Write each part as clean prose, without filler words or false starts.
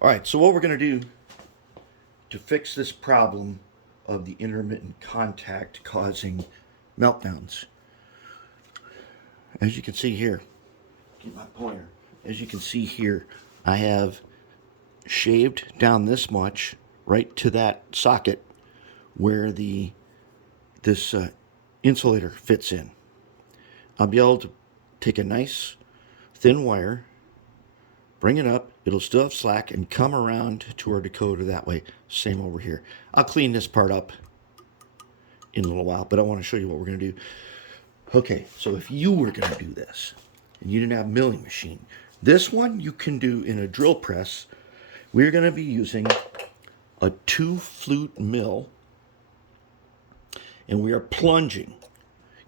All right, so what we're going to do to fix this problem of the intermittent contact causing meltdowns. As you can see here, get my pointer. As you can see here, I have shaved down this much right to that socket where this insulator fits in. I'll be able to take a nice thin wire, bring it up, it'll still have slack, and come around to our decoder that way. Same over here. I'll clean this part up in a little while, but I want to show you what we're going to do. Okay, so if you were going to do this and you didn't have a milling machine, this one you can do in a drill press. We're going to be using a 2-flute mill, and we are plunging.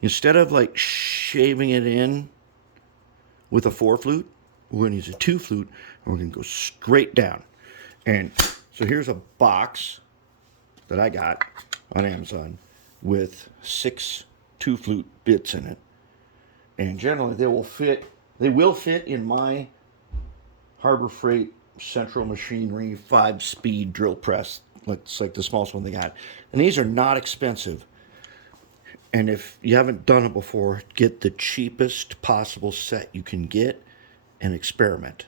Instead of like shaving it in with a 4-flute, we're going to use a 2-flute, and we're going to go straight down. And so here's a box that I got on Amazon with 6 2-flute bits in it, and generally they will fit in my Harbor Freight Central Machinery 5-speed drill press. It's like the smallest one they got, and these are not expensive. And if you haven't done it before, get the cheapest possible set you can get and experiment.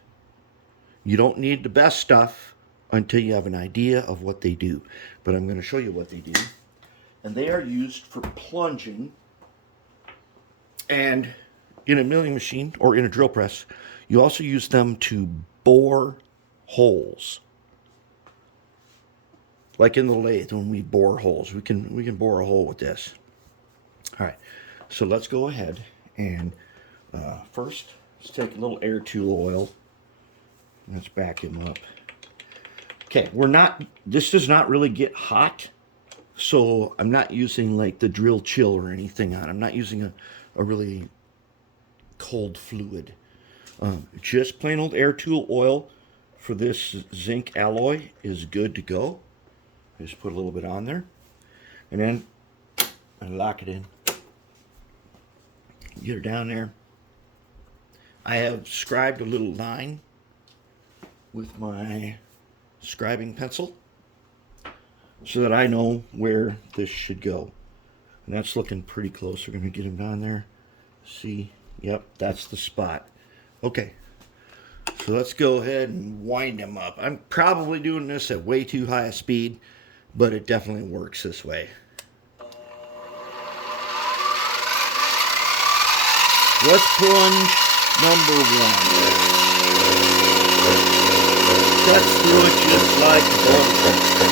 You don't need the best stuff until you have an idea of what they do, but I'm going to show you what they do. And they are used for plunging. And in a milling machine or in a drill press, you also use them to bore holes. Like in the lathe, when we bore holes, we can bore a hole with this. All right, so let's go ahead and first let's take a little air tool oil. Let's back him up. Okay, this does not really get hot, so I'm not using like the drill chill or anything on. I'm not using a really cold fluid. Just plain old air tool oil for this zinc alloy is good to go. Just put a little bit on there, and then I lock it in. Get it down there. I have scribed a little line with my scribing pencil so that I know where this should go. And that's looking pretty close. We're going to get him down there. See? Yep, that's the spot. Okay, so let's go ahead and wind him up. I'm probably doing this at way too high a speed, but it definitely works this way. Let's plunge number 1. Cuts through it just like butter.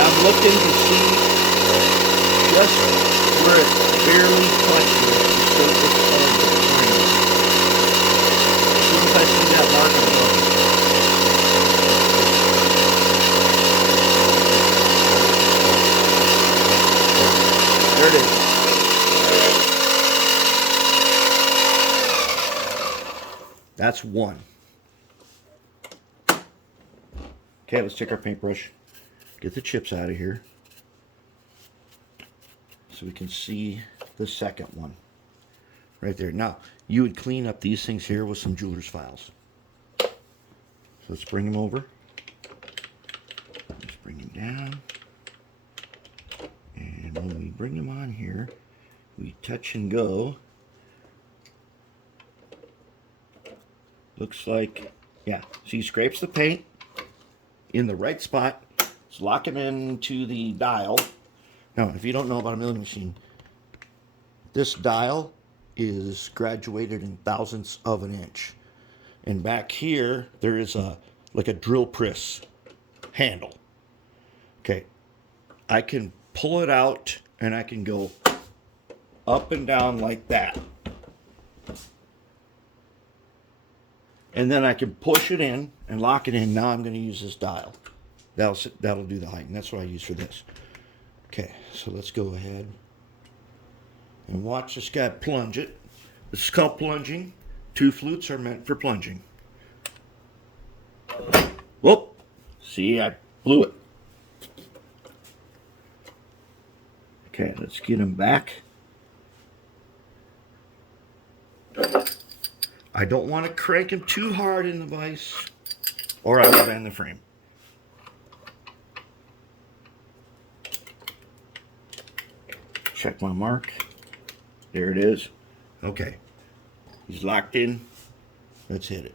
I'm looking to see just where it barely touches the surface of the frame. As soon as I see that mark, I'm going. There it is. That's 1. Okay, let's take our paintbrush. Get the chips out of here so we can see the second one right there. Now, you would clean up these things here with some jeweler's files. So let's bring them over. Let's bring them down. And when we bring them on here, we touch and go. Looks like, yeah, so he scrapes the paint in the right spot. Let's lock him into the dial. Now, if you don't know about a milling machine, this dial is graduated in thousandths of an inch. And back here, there is like a drill press handle. Okay, I can pull it out and I can go up and down like that. And then I can push it in and lock it in. Now I'm going to use this dial. That'll do the height, and that's what I use for this. Okay, so let's go ahead and watch this guy plunge it. This is called plunging. 2 flutes are meant for plunging. Whoop! See, I blew it. Okay, let's get him back. I don't want to crank him too hard in the vise, or I will bend the frame. Check my mark. There it is. Okay. He's locked in. Let's hit it.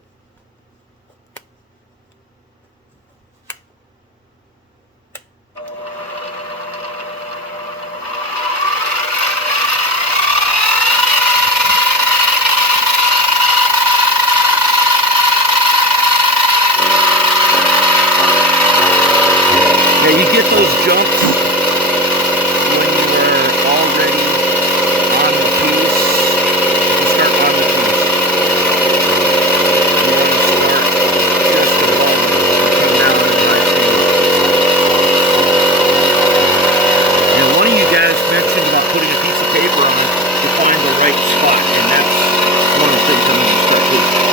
You get those jumps when you are already on the piece. You start on the piece. You want to start just above it and come down in the right speed. And one of you guys mentioned about putting a piece of paper on it to find the right spot, and that's one of the things I'm going to start doing.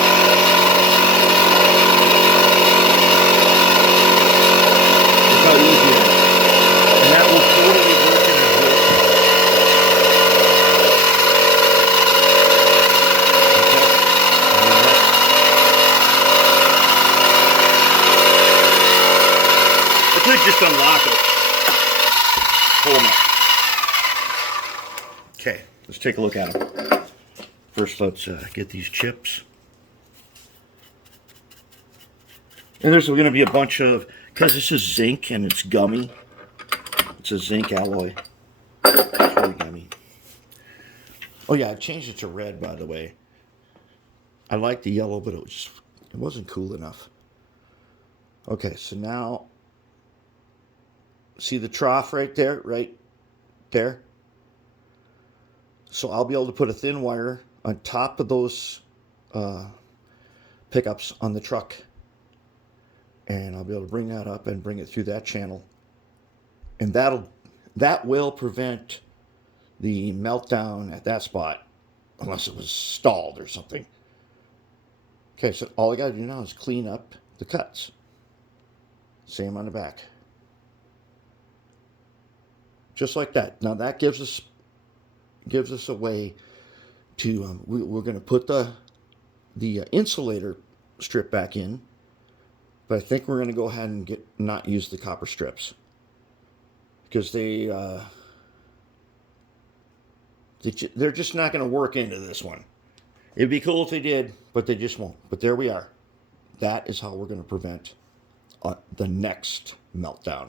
How easy it is. And that will totally work in your work. I could just unlock it. Pull them up. Okay, let's take a look at them. First, let's get these chips. And there's going to be a bunch of, because this is zinc and it's gummy. It's a zinc alloy. It's really gummy. Oh yeah, I've changed it to red, by the way. I like the yellow, but it wasn't cool enough. Okay, so now, see the trough right there? Right there? So I'll be able to put a thin wire on top of those pickups on the truck. And I'll be able to bring that up and bring it through that channel. And that will prevent the meltdown at that spot, unless it was stalled or something. Okay, so all I got to do now is clean up the cuts. Same on the back. Just like that. Now that gives us a way to, we're going to put the insulator strip back in. But I think we're going to go ahead and not use the copper strips, because they're just not going to work into this one. It'd be cool if they did, but they just won't. But there we are. That is how we're going to prevent the next meltdown.